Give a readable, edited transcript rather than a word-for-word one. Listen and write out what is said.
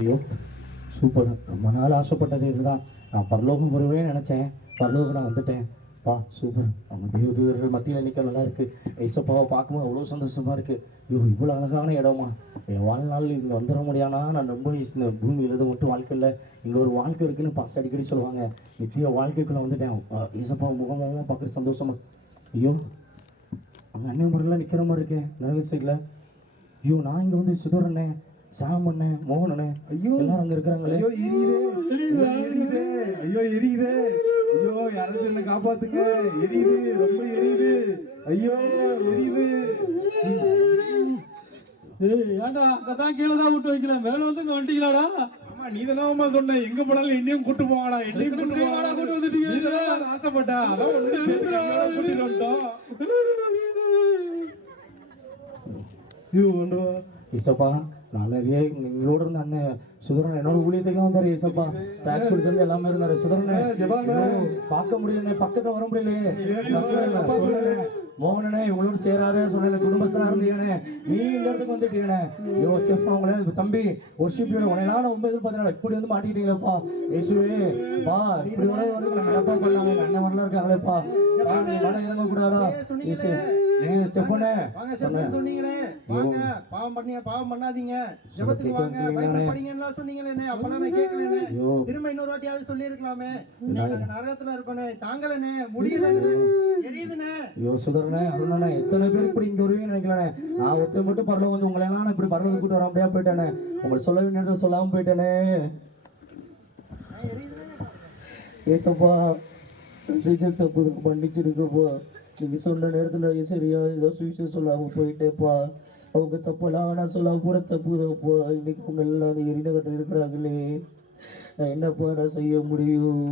ஐயோ! சூப்பர். ரொம்ப நாள் ஆசைப்பட்டது இதுதான். நான் பரலோகம் வருவேன்னு நெனச்சேன். பரலோகம் நான் வந்துட்டேன். சூப்பர். நம்ம தேவ தூதர்கள் மத்தியில நிக்க நல்லா இருக்கு. ஏசப்பாவ பார்க்கும்போது அவ்வளோ சந்தோஷமா இருக்கு. ஐயோ! இவ்வளோ அழகான இடமா? என் வாழ்நாள்ல இங்க வந்துர முடியாதா? நான் ரொம்ப இந்த பூமியில இது மட்டும் வாழ்க்கை இல்ல. இங்க ஒரு வாழ்க்கை இருக்குன்னு பாஸ்டர் அடிக்கடி சொல்லுவாங்க. நிச்சய வாழ்க்கைக்குள்ள வந்துட்டேன். ஏசப்பாவ முகமுகமா பார்க்குற சந்தோஷமா. ஐயோ! அங்க அண்ணன் முறையில நிக்கிற மாரி இருக்கே. நர்வஸ் சைட்ல. ஐயோ! நான் இங்க வந்து சுதர்ண்ணே, சாம் அண்ணே, மோகன் அண்ணே ஐயோ! எல்லாரும் அங்க இருக்கிறாங்களே. ஐயோ! எரியுதே! எரியுதே! ஐயோ! எரியுதே! ஐயோ! யாராச்சும் என்ன காப்பாத்துங்க! எரியுது! ரொம்ப எரியுது! ஐயோ! எரியுது! ஏன்டா அங்கதான் கீழே தான் விட்டு வைக்கலாம், மேல வந்து இங்க வந்துட்டீங்களாடா? ஆமா, நீ தானம்மா சொன்ன எங்க போனாலும் என்னையும் கூட்டு போவாடா, என்னையும் கூட்டு போவாடா, கூட்டு வந்துட்டீங்க. நீ தானே ஆசைப்பட்ட, அதான் ஒண்ணு கூட்டிட்டு வந்துட்டோம். ஐயோ! ஆண்டவா! ஏசப்பா, நான் நிறைய எங்களோட இருந்த அண்ணன் சுதரன் என்னோட ஊழியத்துக்கு வந்தாரு. ஏசப்பா, டாக்ஸ் எடுத்து எல்லாமே இருந்தாரு. சுதரன் பார்க்க முடியல, பக்கத்துல வர முடியலையே. மோகனே இவங்களோட சேராத சொல்ல குடும்பஸ்தனா இருந்தீங்கண்ணே, நீ இந்த இடத்துக்கு வந்துட்டீங்கண்ணே. ஐயோ செஃப் அவங்களே தம்பி ஒரு ஷிப்பியோட உனையெல்லாம் ரொம்ப எதிர்பார்த்தா இப்படி வந்து மாட்டிக்கிட்டீங்களப்பா. ஏசுவே பா, இப்படி வர வந்து நம்ம தப்பா பண்ணாங்க. அண்ணன் வரலாம் இருக்காங்களேப்பா, நீ வர இறங்க கூடாதா? ஏசு சொன்னீங்களே, வாங்க பாவம் பண்ணாதீங்க, ஜெபத்துக்கு வாங்க, பைபிள் படிங்கன்னு சொன்னீங்களே, அப்பெல்லாம் நான் கேட்கலனே. திரும்ப இன்னொரு வாட்டியாவது சொல்லி இருக்கலாமே. நாங்க நரகத்துல இருக்கோனே, தாங்கலனே, முடியலனே, எரியுதுனே. ஐயோ சுதரனே, அருணனே, எத்தனை பேர் இப்படி இங்க வருவீங்கன்னு நினைக்கலானே. நான் ஒருத்தர் மட்டும் பரலோகம் வந்து உங்களை எல்லாம் இப்படி பரலோகம் கூட்டு வர முடியாம போயிட்டானே. உங்களை சொல்ல வேண்டியதை சொல்லாம போயிட்டானே. ஏசப்பா, செஞ்ச தப்புக்கு மன்னிச்சிருக்கப்பா. நீங்க சொன்ன நேரத்துல சரியா ஏதோ சுவிசேஷம் சொல்லாம போயிட்டேப்பா. அவங்க தப்பெல்லாம் நான் சொல்லாம கூட தப்புதப்பா. இன்னைக்கு அவங்க எல்லாம் எரின கட்ட இருக்கிறாங்களே, நான் என்னப்பா நான் செய்ய முடியும்?